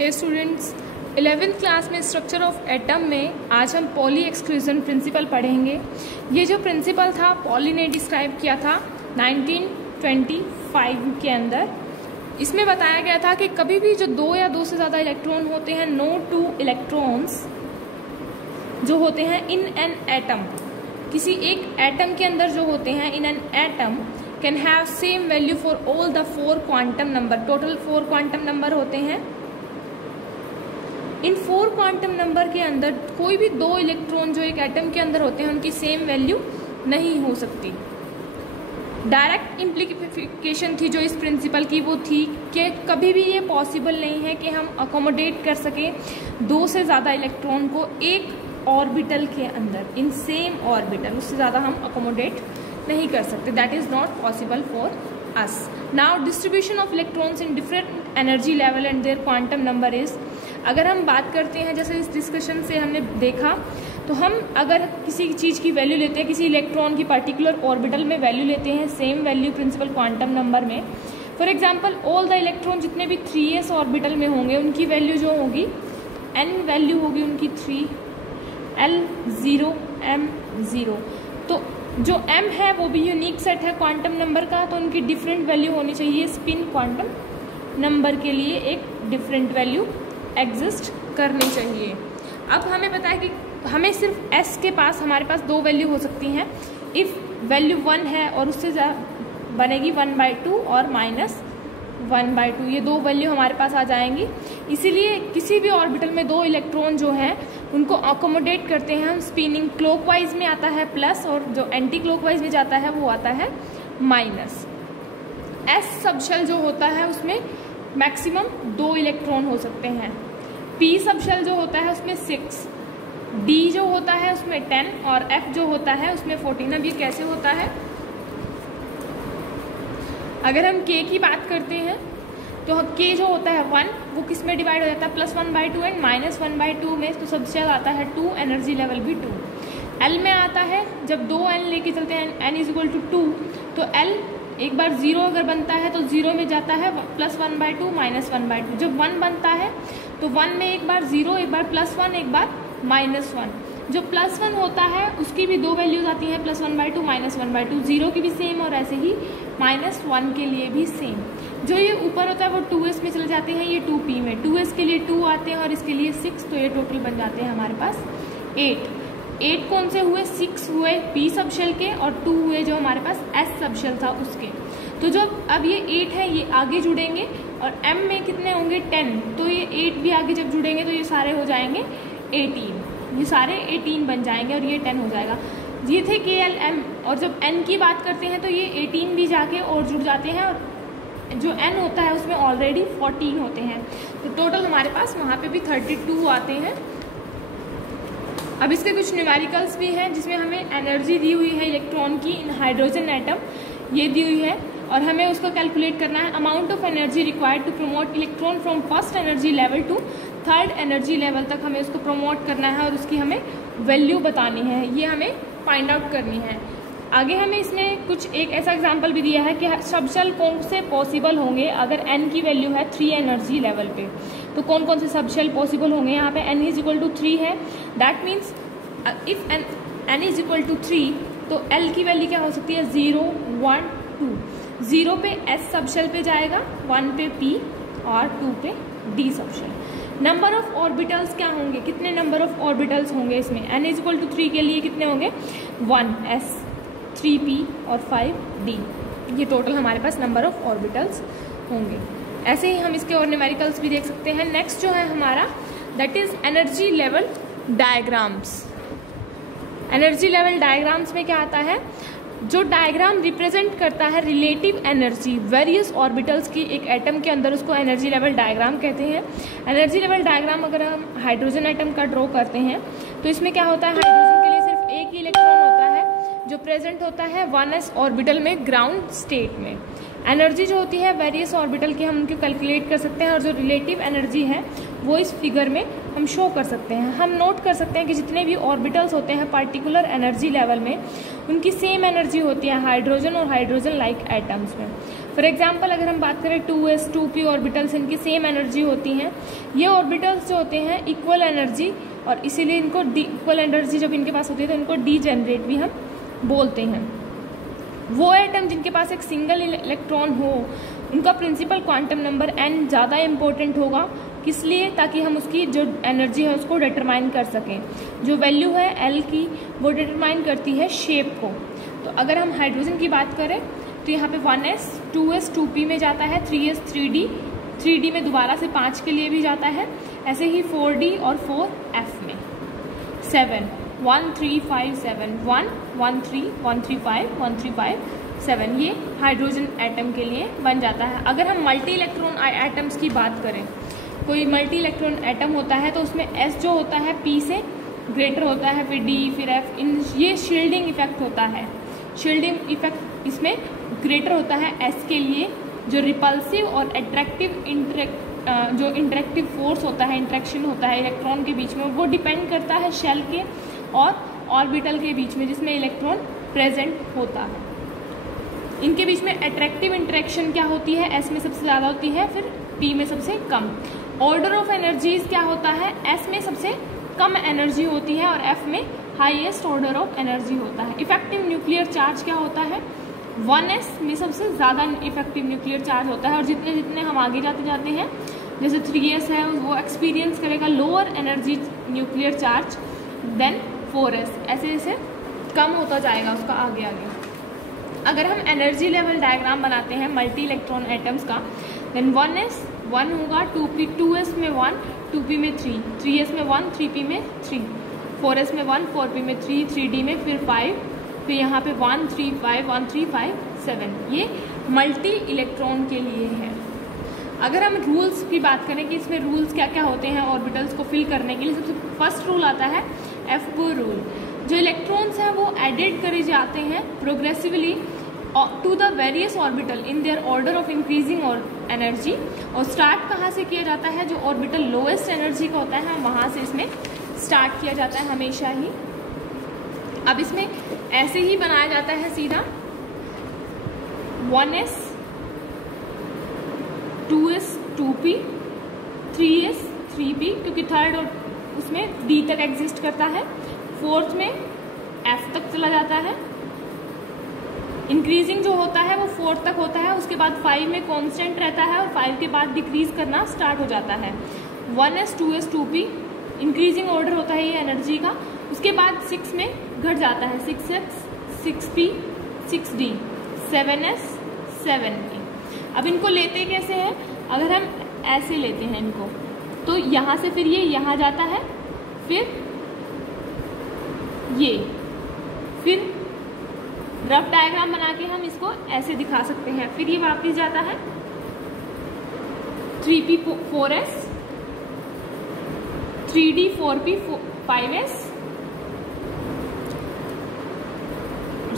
हे students, 11th class में structure of atom में आज हम पॉली एक्सक्लूजन प्रिंसिपल पढ़ेंगे। ये जो प्रिंसिपल था पॉली ने डिस्क्राइब किया था 1925 के अंदर। इसमें बताया गया था कि कभी भी जो दो या दो से ज़्यादा इलेक्ट्रॉन होते हैं, नो टू इलेक्ट्रॉन्स जो होते हैं इन एन एटम, किसी एक एटम के अंदर जो होते हैं in an atom can have same value for all the 4 quantum number. Total 4 quantum number होते हैं। इन 4 क्वांटम नंबर के अंदर कोई भी दो इलेक्ट्रॉन जो एक एटम के अंदर होते हैं उनकी सेम वैल्यू नहीं हो सकती। डायरेक्ट इम्प्लीकेशन थी जो इस प्रिंसिपल की वो थी कि कभी भी ये पॉसिबल नहीं है कि हम अकोमोडेट कर सकें दो से ज़्यादा इलेक्ट्रॉन को एक ऑर्बिटल के अंदर, इन सेम ऑर्बिटल, उससे ज़्यादा हम अकोमोडेट नहीं कर सकते। That is not possible for us. Now distribution of electrons in different energy level and their quantum number is, अगर हम बात करते हैं जैसे इस डिस्कशन से हमने देखा, तो हम अगर किसी चीज़ की वैल्यू लेते हैं, किसी इलेक्ट्रॉन की पर्टिकुलर ऑर्बिटल में वैल्यू लेते हैं same value principal quantum number में। For example all the electron जितने भी 3s ऑर्बिटल में होंगे उनकी वैल्यू जो होगी n वैल्यू होगी उनकी 3, L0 M0। तो जो m है वो भी यूनिक सेट है क्वांटम नंबर का, तो उनकी डिफरेंट वैल्यू होनी चाहिए। स्पिन क्वांटम नंबर के लिए एक डिफरेंट वैल्यू एग्जिस्ट करनी चाहिए। अब हमें पता है कि हमें सिर्फ s के पास हमारे पास दो वैल्यू हो सकती हैं। इफ़ वैल्यू 1 है और उससे बनेगी 1/2 और -1/2, ये दो वैल्यू हमारे पास आ जाएंगी। इसीलिए किसी भी ऑर्बिटल में दो इलेक्ट्रॉन जो हैं उनको अकोमोडेट करते हैं हम। स्पिनिंग क्लॉकवाइज में आता है प्लस और जो एंटी क्लॉकवाइज में जाता है वो आता है माइनस। s सबशेल जो होता है उसमें मैक्सिमम 2 इलेक्ट्रॉन हो सकते हैं। p सबशेल जो होता है उसमें 6, d जो होता है उसमें 10 और f जो होता है उसमें 14। अब ये कैसे होता है? अगर हम k की बात करते हैं तो k जो होता है 1, वो किस में डिवाइड हो जाता है +1/2 एंड -1/2 में, तो सबशेल आता है 2, एनर्जी लेवल भी 2। l में आता है जब 2n लेके चलते हैं n = 2, तो l एक बार 0 अगर बनता है तो 0 में जाता है +1/2 -1/2। जब 1 बनता है तो 1 में एक बार 0, एक बार +1, एक बार -1। जो +1 होता है उसकी भी दो वैल्यूज आती हैं, +1/2 -1/2। 0 की भी सेम और ऐसे ही -1 के लिए भी सेम। जो ये ऊपर होता है वो 2s में चले जाते हैं, ये 2p में। 2s के लिए 2 आते हैं और इसके लिए 6, तो ये टोटल बन जाते हैं हमारे पास 8 कौन से हुए? 6 हुए p सबशेल के और 2 हुए जो हमारे पास s सबशेल था उसके। तो जो अब ये 8 है ये आगे जुड़ेंगे और m में कितने होंगे 10, तो ये 8 भी आगे जब जुड़ेंगे तो ये सारे हो जाएंगे 18। ये सारे 18 बन जाएंगे और ये 10 हो जाएगा। ये थे k l m। और जब n की बात करते हैं तो ये 18 भी जाके और जुड़ जाते हैं और जो n होता है उसमें ऑलरेडी 14 होते हैं। तो टोटल हमारे पास वहाँ पे भी 32 आते हैं। अब इसके कुछ न्यूमेरिकल्स भी हैं जिसमें हमें एनर्जी दी हुई है इलेक्ट्रॉन की इन हाइड्रोजन एटम, ये दी हुई है और हमें उसको कैलकुलेट करना है। Amount of energy required to promote electron from first energy level to third energy level तक हमें उसको प्रमोट करना है और उसकी हमें वैल्यू बतानी है, ये हमें फाइंड आउट करनी है। आगे हमें इसमें कुछ एक ऐसा एग्जाम्पल भी दिया है कि सबशेल कौन से पॉसिबल होंगे अगर n की वैल्यू है 3 एनर्जी लेवल पे। तो कौन कौन से सबशेल पॉसिबल होंगे? यहाँ पे n = 3 है। दैट मीन्स इफ n = 3 तो l की वैल्यू क्या हो सकती है? 0, 1, 2। 0 पे s सबशेल पे जाएगा, 1 पे p और 2 पे d subshell. Number of orbitals क्या होंगे? कितने नंबर ऑफ ऑर्बिटल्स होंगे इसमें? n = 3 के लिए कितने होंगे? 1s, 3p और 5d। ये टोटल हमारे पास नंबर ऑफ ऑर्बिटल्स होंगे। ऐसे ही हम इसके और न्यूमेरिकल्स भी देख सकते हैं। नेक्स्ट जो है हमारा that is energy level diagrams. Energy level diagrams में क्या आता है? जो डायग्राम रिप्रेजेंट करता है रिलेटिव एनर्जी वेरियस ऑर्बिटल्स की एक एटम के अंदर, उसको एनर्जी लेवल डायग्राम कहते हैं। एनर्जी लेवल डायग्राम अगर हम हाइड्रोजन एटम का ड्रॉ करते हैं तो इसमें क्या होता है? हाइड्रोजन के लिए सिर्फ एक ही इलेक्ट्रॉन होता है जो प्रेजेंट होता है 1s ऑर्बिटल में ग्राउंड स्टेट में। एनर्जी जो होती है वेरियस ऑर्बिटल की हम उनको कैलकुलेट कर सकते हैं और जो रिलेटिव एनर्जी है वो इस फिगर में हम शो कर सकते हैं। हम नोट कर सकते हैं कि जितने भी ऑर्बिटल्स होते हैं पार्टिकुलर एनर्जी लेवल में उनकी सेम एनर्जी होती है हाइड्रोजन और हाइड्रोजन लाइक एटम्स में। फॉर एग्जांपल अगर हम बात करें 2s 2p ऑर्बिटल्स, इनकी सेम एनर्जी होती हैं। ये ऑर्बिटल्स जो होते हैं इक्वल एनर्जी, और इसीलिए इनको इक्वल एनर्जी जब इनके पास होती है तो इनको डीजेनरेट भी हम बोलते हैं। वो एटम जिनके पास एक सिंगल इलेक्ट्रॉन हो उनका प्रिंसिपल क्वांटम नंबर n ज़्यादा इम्पोर्टेंट होगा। किस लिए? ताकि हम उसकी जो एनर्जी है उसको डिटरमाइन कर सकें। जो वैल्यू है L की वो डिटरमाइन करती है शेप को। तो अगर हम हाइड्रोजन की बात करें तो यहाँ पे 1s 2s 2p में जाता है, 3s 3d 3d में दोबारा से 5 के लिए भी जाता है, ऐसे ही 4d और 4f में। 7 1 3 5 7 1 1 3 1 3 5 1 3 5 7 ये हाइड्रोजन एटम के लिए बन जाता है। अगर हम मल्टी इलेक्ट्रॉन एटम्स की बात करें, कोई मल्टी इलेक्ट्रॉन एटम होता है तो उसमें S जो होता है P से ग्रेटर होता है, फिर D फिर F, इन ये शील्डिंग इफेक्ट होता है। शील्डिंग इफेक्ट इसमें ग्रेटर होता है S के लिए। जो रिपल्सिव और अट्रैक्टिव जो इंटरेक्टिव फोर्स होता है, इंटरेक्शन होता है इलेक्ट्रॉन के बीच में, वो डिपेंड करता है शेल के और ऑर्बिटल के बीच में जिसमें इलेक्ट्रॉन प्रेजेंट होता है। इनके बीच में अट्रैक्टिव इंटरेक्शन क्या होती है? S में सबसे ज़्यादा होती है, फिर P में सबसे कम। ऑर्डर ऑफ एनर्जीज क्या होता है? S में सबसे कम एनर्जी होती है और F में हाईएस्ट ऑर्डर ऑफ एनर्जी होता है। इफेक्टिव न्यूक्लियर चार्ज क्या होता है? 1s में सबसे ज़्यादा इफेक्टिव न्यूक्लियर चार्ज होता है, और जितने जितने हम आगे जाते हैं, जैसे 3s है वो एक्सपीरियंस करेगा lower energy nuclear charge than 4s, ऐसे ऐसे कम होता जाएगा उसका आगे आगे। अगर हम एनर्जी लेवल डायग्राम बनाते हैं मल्टी इलेक्ट्रॉन एटम्स का, देन 1s 1 होगा, 2p 2s में 1 2p में 3 3s में 1 3p में 3 4s में 1 4p में 3 3d में फिर 5, फिर यहाँ पे 1 3 5 1 3 5 7। ये मल्टी इलेक्ट्रॉन के लिए है। अगर हम रूल्स की बात करें कि इसमें रूल्स क्या क्या होते हैं ऑर्बिटल्स को फिल करने के लिए, सबसे फर्स्ट रूल आता है F4 रूल। जो इलेक्ट्रॉन्स हैं वो एडेड करे जाते हैं progressively to the various orbital in their order of increasing और एनर्जी। और स्टार्ट कहाँ से किया जाता है? जो ऑर्बिटल लोएस्ट एनर्जी का होता है वहाँ से इसमें स्टार्ट किया जाता है हमेशा ही। अब इसमें ऐसे ही बनाया जाता है सीधा 1s 2s 2p 3s 3p, क्योंकि थर्ड और उसमें D तक एग्जिस्ट करता है, फोर्थ में F तक चला जाता है। इंक्रीजिंग जो होता है वो 4 तक होता है, उसके बाद 5 में कांस्टेंट रहता है और 5 के बाद डिक्रीज करना स्टार्ट हो जाता है। 1s 2s 2p increasing order होता है ये एनर्जी का। उसके बाद 6 में घट जाता है, 6s 6p 6d 7s 7p। अब इनको लेते कैसे हैं? अगर हम ऐसे लेते हैं इनको तो यहाँ से फिर ये यहाँ जाता है, फिर ये, फिर रफ डायग्राम बना के हम इसको ऐसे दिखा सकते हैं। फिर ये वापस जाता है 3p 4s 3d 4p 5s,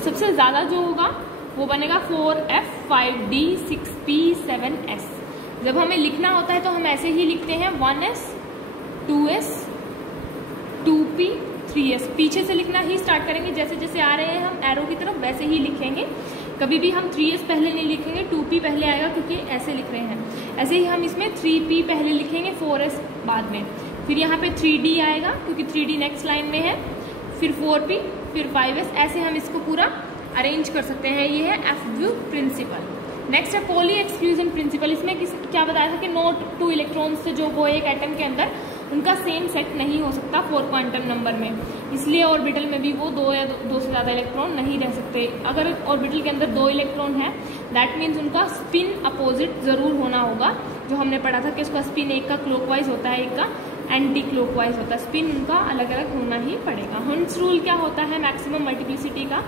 सबसे ज्यादा जो होगा वो बनेगा 4f 5d 6p 7s। जब हमें लिखना होता है तो हम ऐसे ही लिखते हैं 1s 2s 2p 3s। पीछे से लिखना ही स्टार्ट करेंगे, जैसे जैसे आ रहे हैं हम एरो की तरफ वैसे ही लिखेंगे। कभी भी हम 3s पहले नहीं लिखेंगे, 2p पहले आएगा क्योंकि ऐसे लिख रहे हैं। ऐसे ही हम इसमें 3p पहले लिखेंगे, 4s बाद में, फिर यहाँ पे 3d आएगा क्योंकि 3d नेक्स्ट लाइन में है, फिर 4p फिर 5s। ऐसे हम इसको पूरा अरेंज कर सकते हैं। ये है एफव्यू प्रिंसिपल। नेक्स्ट है पॉली एक्सक्लूजन प्रिंसिपल। इसमें क्या बताया था कि नो 2 इलेक्ट्रॉन्स से जो वो एक एटम के अंदर उनका सेम सेट नहीं हो सकता 4 क्वांटम नंबर में, इसलिए ऑर्बिटल में भी वो 2 या 2 से ज़्यादा इलेक्ट्रॉन नहीं रह सकते। अगर ऑर्बिटल के अंदर 2 इलेक्ट्रॉन है दैट मीन्स उनका स्पिन अपोजिट ज़रूर होना होगा। जो हमने पढ़ा था कि उसका स्पिन एक का क्लॉकवाइज होता है, एक का एंटी क्लॉकवाइज होता है, स्पिन उनका अलग अलग होना ही पड़ेगा। हंट्स रूल क्या होता है? मैक्सिमम मल्टीप्लिसिटी का।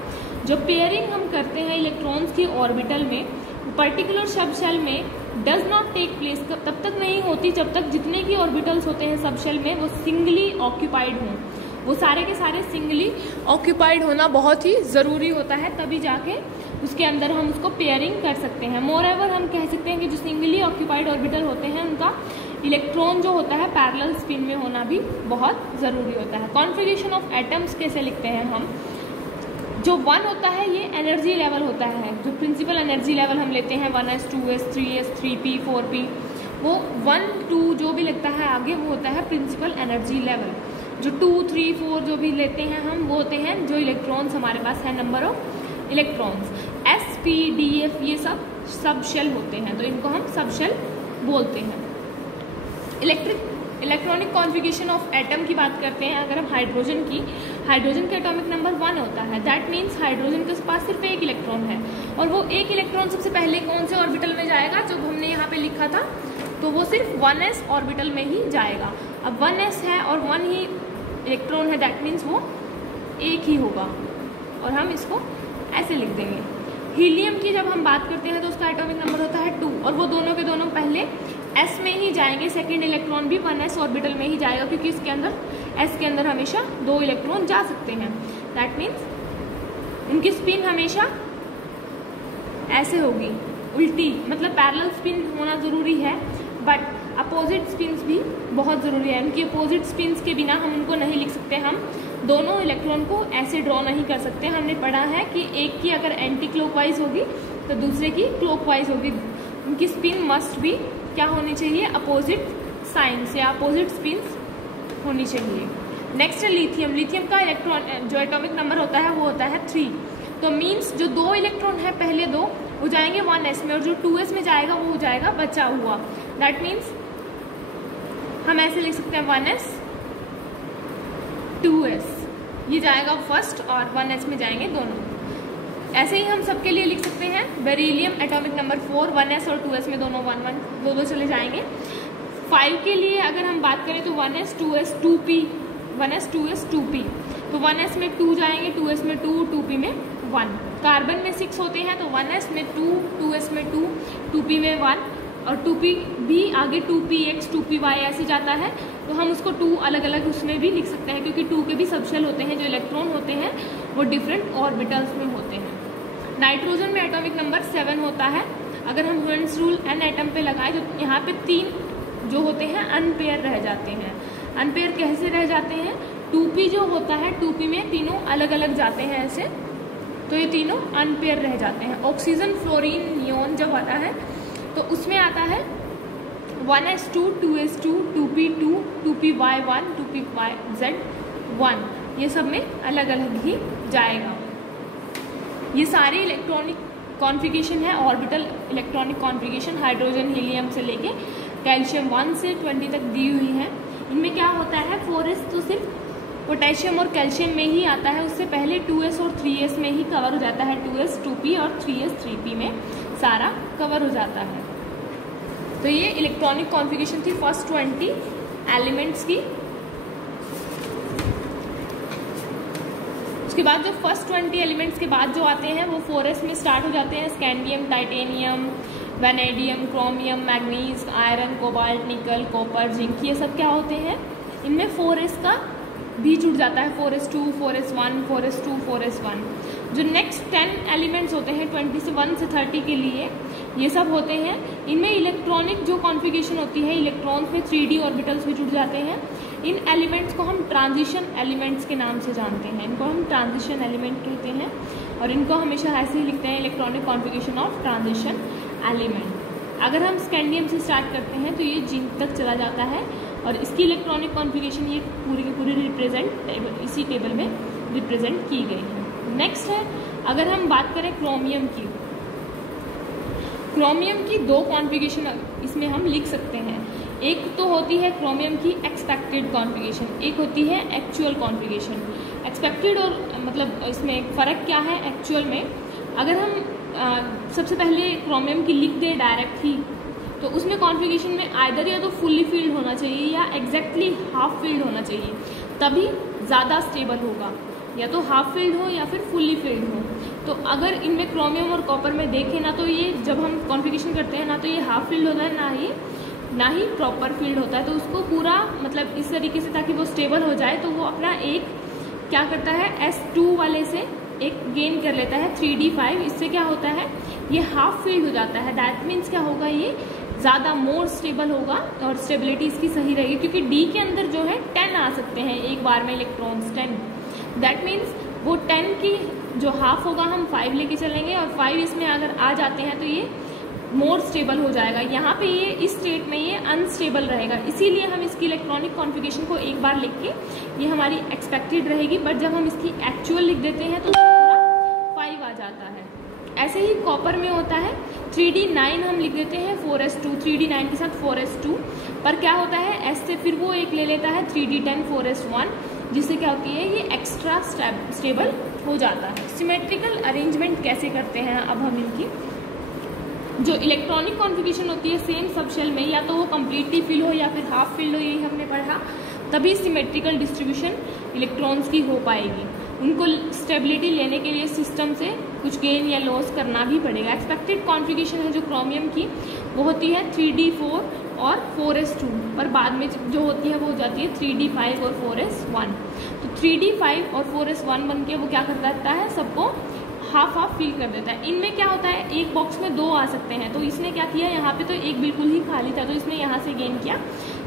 जो पेयरिंग हम करते हैं इलेक्ट्रॉन्स की ऑर्बिटल में पर्टिकुलर सब शेल में डज नॉट टेक प्लेस, तब तक नहीं होती जब तक जितने की ऑर्बिटल्स होते हैं सब शेल में वो सिंगली ऑक्यूपाइड हों। वो सारे के सारे सिंगली ऑक्यूपाइड होना बहुत ही ज़रूरी होता है, तभी जाके उसके अंदर हम उसको पेयरिंग कर सकते हैं। मोर एवर हम कह सकते हैं कि जो सिंगली ऑक्यूपाइड ऑर्बिटल होते हैं उनका इलेक्ट्रॉन जो होता है पैरेलल स्पिन में होना भी बहुत ज़रूरी होता है। कॉन्फ़िगरेशन ऑफ एटम्स कैसे लिखते हैं हम? जो 1 होता है ये एनर्जी लेवल होता है, जो प्रिंसिपल एनर्जी लेवल हम लेते हैं 1s 2s 3s 3p 4p, वो 1 2 जो भी लगता है आगे वो होता है प्रिंसिपल एनर्जी लेवल। जो 2 3 4 जो भी लेते हैं हम वो होते हैं जो इलेक्ट्रॉन्स हमारे पास है, number of electrons. s p d f ये सब शेल होते हैं, तो इनको हम सब शेल बोलते हैं। इलेक्ट्रॉनिक कॉन्फ़िगरेशन ऑफ एटम की बात करते हैं अगर हम हाइड्रोजन के एटॉमिक नंबर 1 होता है। दैट मीन्स हाइड्रोजन के पास सिर्फ एक इलेक्ट्रॉन है, और वो एक इलेक्ट्रॉन सबसे पहले कौन से ऑर्बिटल में जाएगा, जो हमने यहाँ पे लिखा था, तो वो सिर्फ 1s ऑर्बिटल में ही जाएगा। अब 1s है और 1 ही इलेक्ट्रॉन है, दैट मीन्स वो एक ही होगा, और हम इसको ऐसे लिख देंगे। हीलियम की जब हम बात करते हैं तो उसका एटॉमिक नंबर होता है 2, और वो दोनों के दोनों पहले s में ही जाएंगे, सेकेंड इलेक्ट्रॉन भी 1s ऑर्बिटल में ही जाएगा, क्योंकि इसके अंदर s के अंदर हमेशा 2 इलेक्ट्रॉन जा सकते हैं। दैट मीन्स उनकी स्पिन हमेशा ऐसे होगी, उल्टी, मतलब पैरेलल स्पिन होना ज़रूरी है, बट अपोजिट स्पिन्स भी बहुत ज़रूरी है। उनकी अपोजिट स्पिन्स के बिना हम उनको नहीं लिख सकते, हम दोनों इलेक्ट्रॉन को ऐसे ड्रॉ नहीं कर सकते। हमने पढ़ा है कि एक की अगर एंटी क्लॉकवाइज होगी तो दूसरे की क्लॉकवाइज होगी। उनकी स्पिन मस्ट भी क्या होनी चाहिए, अपोजिट साइंस या अपोजिट स्पिन्स होनी चाहिए। नेक्स्ट है लिथियम। लिथियम का इलेक्ट्रॉन जो एटॉमिक नंबर होता है वो होता है 3। तो मीन्स जो 2 इलेक्ट्रॉन है पहले 2 वो जाएंगे 1s में, और जो 2s में जाएगा वो हो जाएगा बचा हुआ। दैट मीन्स हम ऐसे लिख सकते हैं 1s 2s, ये जाएगा फर्स्ट, और 1s में जाएंगे दोनों। ऐसे ही हम सबके लिए लिख सकते हैं बेरिलियम एटॉमिक नंबर 4, 1s और 2s में दोनों 1 1 2 चले जाएंगे। 5 के लिए अगर हम बात करें तो 1s 2s 2p, 1s 2s 2p, तो 1s में 2 जाएंगे, 2s में 2, 2p में 1। कार्बन में 6 होते हैं, तो 1s में 2, 2s में 2, 2p में 1, और 2p भी आगे 2px 2py ऐसे जाता है, तो हम उसको 2 अलग अलग उसमें भी लिख सकते हैं, क्योंकि 2 के भी सबशेल होते हैं, जो इलेक्ट्रॉन होते हैं वो डिफरेंट ऑर्बिटल्स में होते हैं। नाइट्रोजन में एटॉमिक नंबर 7 होता है। अगर हम ह्यूजेंस रूल n एटम पे लगाएं तो यहाँ पे 3 जो होते हैं अनपेयर रह जाते हैं। अनपेयर कैसे रह जाते हैं, 2p जो होता है 2p में तीनों अलग अलग जाते हैं ऐसे, तो ये तीनों अनपेयर रह जाते हैं। ऑक्सीजन फ्लोरीन नियोन जब आता है तो उसमें आता है 1s2 2s2 2p2 2py1 2pz1, ये सब में अलग अलग ही जाएगा। ये सारे इलेक्ट्रॉनिक कॉन्फ़िगरेशन है, orbital electronic configuration hydrogen helium से लेके कैल्शियम 1 से 20 तक दी हुई है। इनमें क्या होता है, 4s तो सिर्फ पोटेशियम और कैल्शियम में ही आता है, उससे पहले 2s और 3s में ही कवर हो जाता है। 2s 2p और 3s 3p में सारा कवर हो जाता है। तो ये इलेक्ट्रॉनिक कॉन्फ़िगरेशन थी फर्स्ट 20 एलिमेंट्स की। उसके बाद जो फर्स्ट 20 एलिमेंट्स के बाद जो आते हैं वो 4s में स्टार्ट हो जाते हैं। Scandium, titanium, vanadium, chromium, manganese, iron, cobalt, निकल, कॉपर, जिंक, ये सब क्या होते हैं, इनमें 4s का भी जुड़ जाता है। 4s2 4s1 4s2 4s1। जो नेक्स्ट 10 एलिमेंट्स होते हैं 20 से 1 से 30 के लिए, ये सब होते हैं। इनमें इलेक्ट्रॉनिक जो कॉन्फ़िगरेशन होती है, इलेक्ट्रॉन्स में 3D ऑर्बिटल्स भी जुड़ जाते हैं। इन एलिमेंट्स को हम ट्रांजिशन एलिमेंट्स के नाम से जानते हैं, इनको हम ट्रांजिशन एलिमेंट कहते हैं, और इनको हमेशा ऐसे ही लिखते हैं, electronic configuration of transition element. अगर हम स्कैंडियम से स्टार्ट करते हैं तो ये जिंक तक चला जाता है, और इसकी इलेक्ट्रॉनिक कॉन्फ़िगरेशन ये पूरी की पूरी इसी टेबल में रिप्रेजेंट की गई है। नेक्स्ट है, अगर हम बात करें क्रोमियम की, क्रोमियम की 2 कॉन्फ़िगरेशन इसमें हम लिख सकते हैं। एक तो होती है क्रोमियम की एक्सपेक्टेड कॉन्फ़िगरेशन, एक होती है एक्चुअल कॉन्फ़िगरेशन। एक्सपेक्टेड और मतलब इसमें फ़र्क क्या है एक्चुअल में, अगर हम सबसे पहले क्रोमियम की लिख दें डायरेक्ट ही, तो उसमें कॉन्फ़िगरेशन में आइदर या तो फुल्ली फील्ड होना चाहिए या एग्जैक्टली हाफ फील्ड होना चाहिए, तभी ज़्यादा स्टेबल होगा। या तो हाफ फील्ड हो या फिर फुल्ली फील्ड हो। तो अगर इनमें क्रोमियम और कॉपर में देखें ना, तो ये जब हम कॉन्फ़िगरेशन करते हैं ना, तो ये हाफ फील्ड होता है, ना ही प्रॉपर फील्ड होता है। तो उसको पूरा मतलब इस तरीके से, ताकि वो स्टेबल हो जाए, तो वो अपना एक क्या करता है, S2 वाले से एक गेन कर लेता है 3D5। इससे क्या होता है, ये हाफ फील्ड हो जाता है। दैट मीन्स क्या होगा, ये ज़्यादा मोर स्टेबल होगा और स्टेबिलिटी इसकी सही रहेगी, क्योंकि D के अंदर जो है 10 आ सकते हैं एक बार में इलेक्ट्रॉन्स 10। दैट मीन्स वो 10 की जो हाफ होगा हम 5 लेके चलेंगे और 5 इसमें अगर आ जाते हैं तो ये मोर स्टेबल हो जाएगा। यहाँ पे ये इस स्टेट में ये अनस्टेबल रहेगा, इसीलिए हम इसकी इलेक्ट्रॉनिक कॉन्फ़िगरेशन को एक बार लिख के ये हमारी एक्सपेक्टेड रहेगी, बट जब हम इसकी एक्चुअल लिख देते हैं तो पूरा 5 आ जाता है। ऐसे ही कॉपर में होता है 3D9 हम लिख देते हैं 4s2, 3D9 के साथ 4s2, पर क्या होता है एस से फिर वो एक ले लेता है 3D10 4s1, जिससे क्या होती है ये एक्स्ट्रा स्टेबल हो जाता है। सिमेट्रिकल अरेंजमेंट कैसे करते हैं, अब हम इनकी जो इलेक्ट्रॉनिक कॉन्फ़िगरेशन होती है सेम सब शेल में, या तो वो कम्प्लीटली फिल हो या फिर हाफ फिल हो, यही हमने पढ़ा, तभी सिमेट्रिकल डिस्ट्रीब्यूशन इलेक्ट्रॉन्स की हो पाएगी। उनको स्टेबिलिटी लेने के लिए सिस्टम से कुछ गेन या लॉस करना भी पड़ेगा। एक्सपेक्टेड कॉन्फ़िगरेशन है जो क्रोमियम की वो होती है 3D4 और 4s2, पर बाद में जो होती है वो हो जाती है 3D5 और 4s1। तो 3D5 और 4s1 बन के वो क्या कर देता है, सबको हाफ हाफ फिल कर देता है। इनमें क्या होता है एक बॉक्स में 2 आ सकते हैं, तो इसने क्या किया यहाँ पे तो एक बिल्कुल ही खाली था, तो इसने यहाँ से गेन किया,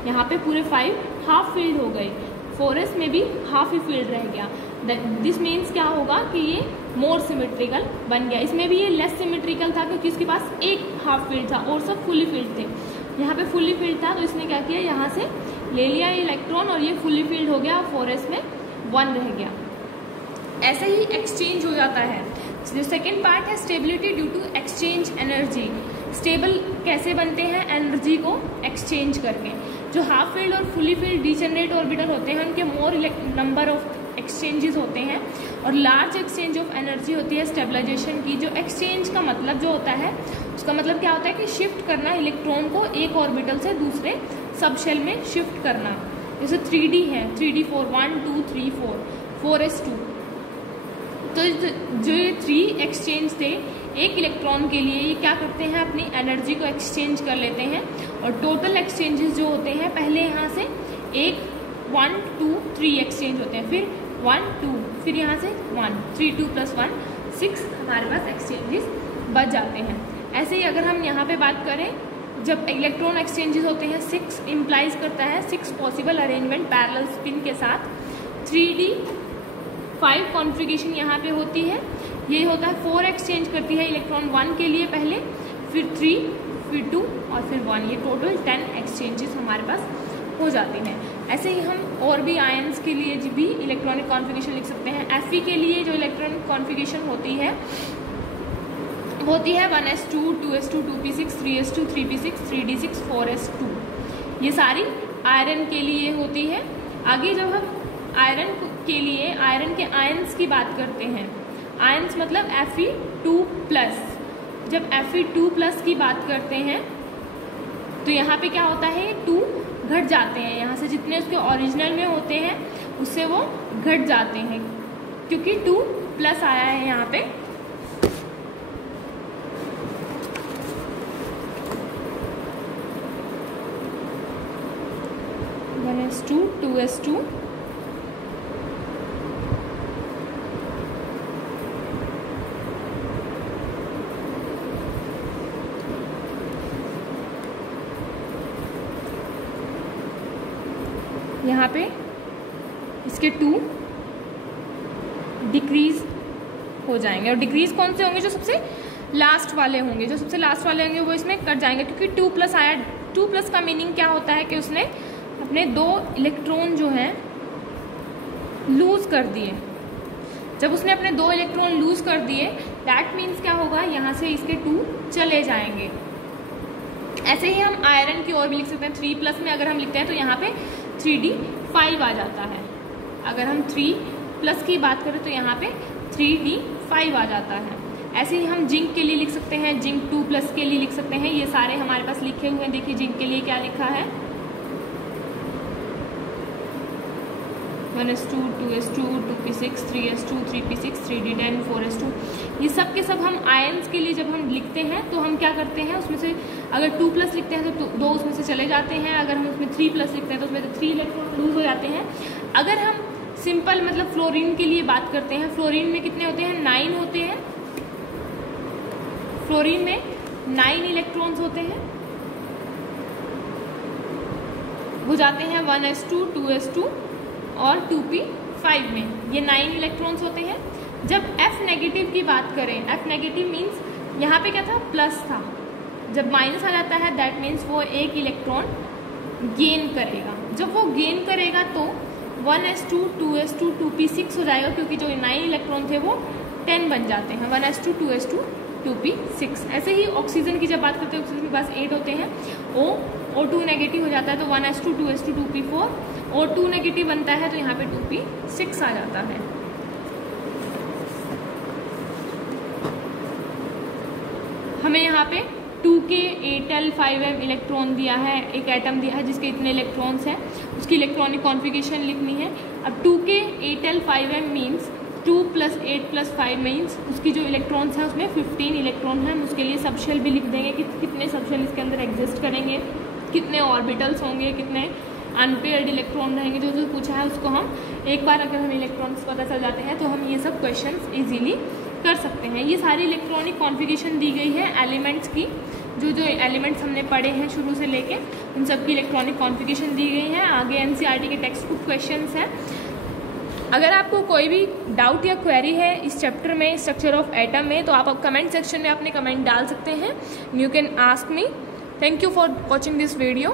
यहाँ पे पूरे 5 हाफ फिल्ड हो गए, 4s में भी हाफ ही फिल्ड रह गया। दिस मीन्स क्या होगा कि ये मोर सिमेट्रिकल बन गया। इसमें भी ये लेस सिमेट्रिकल था क्योंकि इसके पास एक हाफ फिल्ड था और सब फुली फिल्ड थे। यहाँ पे फुली फिल्ड था तो इसने क्या किया, यहाँ से ले लिया ये इलेक्ट्रॉन और ये फुली फिल्ड हो गया, 4s में 1 रह गया। ऐसे ही एक्सचेंज हो जाता है। जो सेकेंड पार्ट है stability due to exchange energy. Stable कैसे बनते हैं, एनर्जी को एक्सचेंज करके। जो हाफ फील्ड और फुली फील्ड डिजेनरेट ऑर्बिटल होते हैं उनके मोर नंबर ऑफ एक्सचेंजेस होते हैं और लार्ज एक्सचेंज ऑफ एनर्जी होती है स्टेबलाइजेशन की। जो एक्सचेंज का मतलब जो होता है उसका मतलब क्या होता है कि शिफ्ट करना इलेक्ट्रॉन को एक ऑर्बिटल से दूसरे सब शेल में शिफ्ट करना। जैसे 3D है, 3D4 1 2 3 4 4s2, तो जो ये 3 एक्सचेंज थे एक इलेक्ट्रॉन के लिए, ये क्या करते हैं अपनी एनर्जी को एक्सचेंज कर लेते हैं। और टोटल एक्सचेंजेस जो होते हैं पहले यहाँ से 1 2 3 एक्सचेंज होते हैं, फिर 1 2, फिर यहाँ से 1 3 2 + 1 6 हमारे पास एक्सचेंजेस बच जाते हैं। ऐसे ही अगर हम यहाँ पे बात करें जब इलेक्ट्रॉन एक्सचेंजेस होते हैं 6 इम्प्लाइज करता है 6 पॉसिबल अरेंजमेंट पैरेलल स्पिन के साथ। 3D5 कॉन्फ़िगरेशन यहाँ पे होती है, ये होता है 4 एक्सचेंज करती है इलेक्ट्रॉन 1 के लिए पहले, फिर 3, फिर 2 और फिर 1, ये टोटल 10 एक्सचेंजेस हमारे पास हो जाते हैं। ऐसे ही हम और भी आयंस के लिए भी इलेक्ट्रॉनिक कॉन्फ़िगरेशन लिख सकते हैं। Fe के लिए जो इलेक्ट्रॉनिक कॉन्फ़िगरेशन होती है 1s2 2s2 2p6 3s2 3p6 3d6 4s2, ये सारी आयरन के लिए होती है। आगे जब हम आयरन के लिए आयरन के आयंस की बात करते हैं, आयंस मतलब Fe2+, जब Fe2+ की बात करते हैं तो यहाँ पे क्या होता है 2 घट जाते हैं, यहाँ से जितने उसके ओरिजिनल में होते हैं उससे वो घट जाते हैं क्योंकि 2+ आया है यहाँ पे। s2 2s2 यहाँ पे इसके 2 डिक्रीज हो जाएंगे। और डिक्रीज कौन से होंगे, जो सबसे लास्ट वाले होंगे, जो सबसे लास्ट वाले होंगे वो इसमें कट जाएंगे क्योंकि 2+ आया। 2+ का मीनिंग क्या होता है कि उसने अपने 2 इलेक्ट्रॉन जो हैं लूज कर दिए। जब उसने अपने 2 इलेक्ट्रॉन लूज कर दिए दैट मीन्स क्या होगा, यहाँ से इसके 2 चले जाएंगे। ऐसे ही हम आयरन की और भी लिख सकते हैं। 3+ में अगर हम लिखते हैं तो यहाँ पे 3D5 आ जाता है। अगर हम 3+ की बात करें तो यहाँ पे 3D5 आ जाता है। ऐसे ही हम जिंक के लिए लिख सकते हैं, जिंक 2+ के लिए लिख सकते हैं। ये सारे हमारे पास लिखे हुए हैं। देखिए जिंक के लिए क्या लिखा है, 1s2 2s2 2p6 3s2 3p6 3d10 4s2, ये सब के सब हम आयंस के लिए जब हम लिखते हैं तो हम क्या करते हैं, उसमें से अगर 2+ लिखते हैं तो 2 उसमें से चले जाते हैं। अगर हम उसमें 3+ लिखते हैं तो उसमें से 3 इलेक्ट्रॉन लूज हो जाते हैं। अगर हम सिंपल मतलब फ्लोरीन के लिए बात करते हैं, फ्लोरीन में कितने होते हैं, 9 होते हैं। फ्लोरीन में 9 इलेक्ट्रॉन्स होते हैं, वो जाते हैं 1s2 2s2 और 2p5 में, ये 9 इलेक्ट्रॉन्स होते हैं। जब F नेगेटिव की बात करें, F नेगेटिव मीन्स यहाँ पे क्या था, प्लस था, जब माइनस आ जाता है दैट मीन्स वो एक इलेक्ट्रॉन गेन करेगा। जब वो गेन करेगा तो 1s2 2s2 2p6 हो जाएगा, क्योंकि जो 9 इलेक्ट्रॉन थे वो 10 बन जाते हैं, 1s2 2s2 2p6। ऐसे ही ऑक्सीजन की जब बात करते हैं, ऑक्सीजन के पास 8 होते हैं, O2 नेगेटिव हो जाता है तो 1s2 2s2 2p4, O2 negative बनता है तो यहाँ पे 2p6 आ जाता है। हमें यहाँ पे 2k 8l 5m इलेक्ट्रॉन दिया है, एक एटम दिया है जिसके इतने इलेक्ट्रॉन्स हैं, उसकी इलेक्ट्रॉनिक कॉन्फ़िगरेशन लिखनी है। अब 2k 8l 5m means 2 + 8 + 5 means उसकी जो इलेक्ट्रॉन्स हैं उसमें 15 इलेक्ट्रॉन हैं। हम उसके लिए सबशेल भी लिख देंगे कि कितने सबशेल इसके अंदर एग्जिस्ट करेंगे, कितने ऑर्बिटल्स होंगे, कितने अनपेयर्ड इलेक्ट्रॉन रहेंगे। जो पूछा है उसको हम एक बार अगर हमें इलेक्ट्रॉन्स पता चल जाते हैं तो हम ये सब क्वेश्चंस इजीली कर सकते हैं। ये सारी इलेक्ट्रॉनिक कॉन्फ़िगरेशन दी गई है एलिमेंट्स की, जो एलिमेंट्स हमने पढ़े हैं शुरू से लेके उन सब की इलेक्ट्रॉनिक कॉन्फ़िगरेशन दी गई है। आगे NCERT के टेक्स्ट बुक क्वेश्चंस हैं। अगर आपको कोई भी डाउट या क्वेरी है इस चैप्टर में, स्ट्रक्चर ऑफ एटम में, तो आप कमेंट सेक्शन में अपने कमेंट डाल सकते हैं। You can ask me. Thank you for watching this video.